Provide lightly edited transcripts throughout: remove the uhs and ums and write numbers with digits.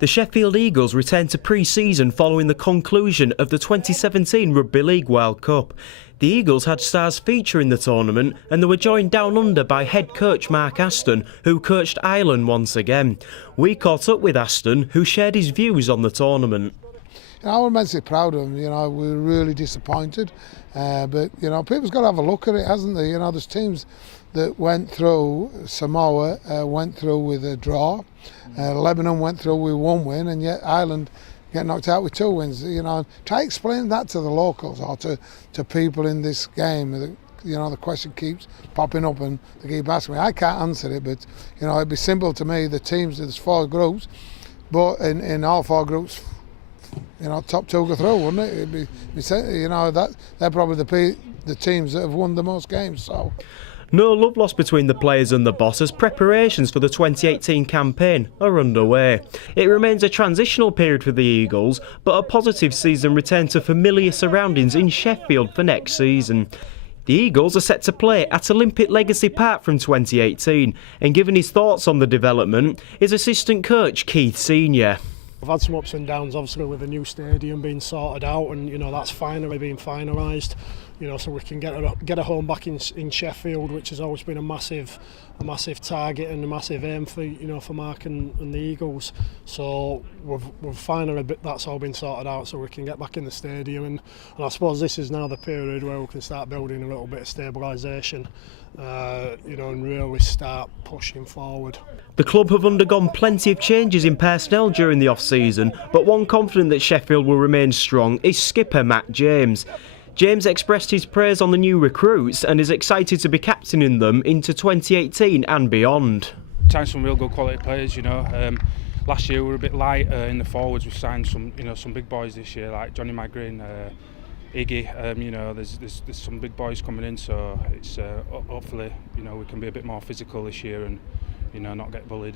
The Sheffield Eagles returned to pre-season following the conclusion of the 2017 Rugby League World Cup. The Eagles had stars feature in the tournament and they were joined down under by head coach Mark Aston, who coached Ireland once again. We caught up with Aston, who shared his views on the tournament. I'm immensely proud of him. We were really disappointed, but people's got to have a look at it, hasn't they? There's teams that went through. Samoa went through with a draw. Lebanon went through with one win, and yet Ireland get knocked out with 2 wins. Try to explain that to the locals or to people in this game. The question keeps popping up and they keep asking me. I can't answer it, but it'd be simple to me. The teams, there's 4 groups, but in all 4 groups, top 2 go through, wouldn't it? It'd be that they're probably the teams that have won the most games. So. No love lost between the players and the boss as preparations for the 2018 campaign are underway. It remains a transitional period for the Eagles, but a positive season return to familiar surroundings in Sheffield for next season. The Eagles are set to play at Olympic Legacy Park from 2018, and given his thoughts on the development is assistant coach Keith Senior. We've had some ups and downs, obviously, with the new stadium being sorted out, and that's finally being finalised. So we can get a home back in Sheffield, which has always been a massive target and a massive aim for Mark and the Eagles. So we've finally that's all been sorted out, so we can get back in the stadium, and I suppose this is now the period where we can start building a little bit of stabilisation. And really start pushing forward. The club have undergone plenty of changes in personnel during the off-season, but one confident that Sheffield will remain strong is skipper Matt James. James expressed his praise on the new recruits and is excited to be captaining them into 2018 and beyond. Signed some real good quality players, Last year we were a bit light in the forwards. We signed some big boys this year, like Johnny Magrin, Iggy. There's some big boys coming in, so it's hopefully we can be a bit more physical this year and not get bullied.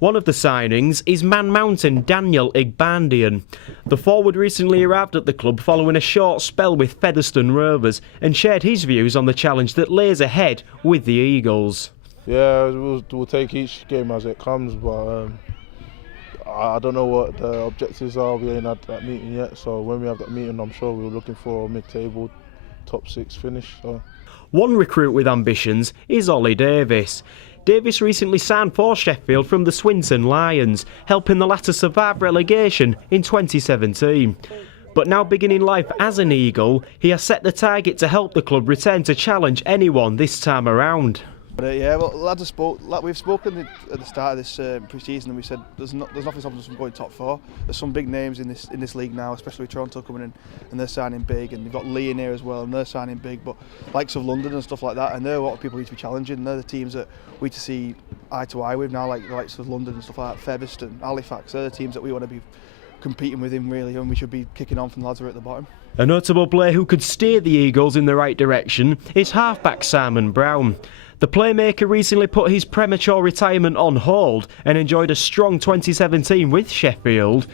One of the signings is Man Mountain Daniel Igbandian. The forward recently arrived at the club following a short spell with Featherstone Rovers and shared his views on the challenge that lays ahead with the Eagles. Yeah, we'll take each game as it comes, but I don't know what the objectives are. We ain't had that meeting yet, so when we have that meeting, I'm sure we're looking for a mid-table top 6 finish. So. One recruit with ambitions is Ollie Davis. Davis recently signed for Sheffield from the Swinton Lions, helping the latter survive relegation in 2017. But now beginning life as an Eagle, he has set the target to help the club return to challenge anyone this time around. We've spoken at the start of this pre-season, and we said there's nothing stopping us from going top 4. There's some big names in this league now, especially with Toronto coming in and they're signing big, and you've got Lee in here as well and they're signing big, but likes of London and stuff like that, and they're what people need to be challenging. They're the teams that we need to see eye to eye with now, like the likes of London and stuff like that, Featherstone, Halifax. They're the teams that we want to be competing with him really, and we should be kicking on from the lads who are at the bottom. A notable player who could steer the Eagles in the right direction is halfback Simon Brown. The playmaker recently put his premature retirement on hold and enjoyed a strong 2017 with Sheffield.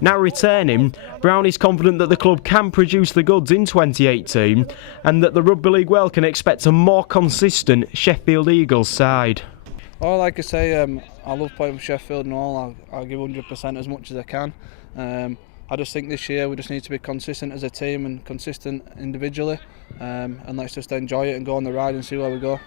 Now returning, Brown is confident that the club can produce the goods in 2018 and that the Rugby League World can expect a more consistent Sheffield Eagles side. Oh, like I say, I love playing for Sheffield and all. I'll give 100% as much as I can. I just think this year we just need to be consistent as a team and consistent individually, and let's just enjoy it and go on the ride and see where we go.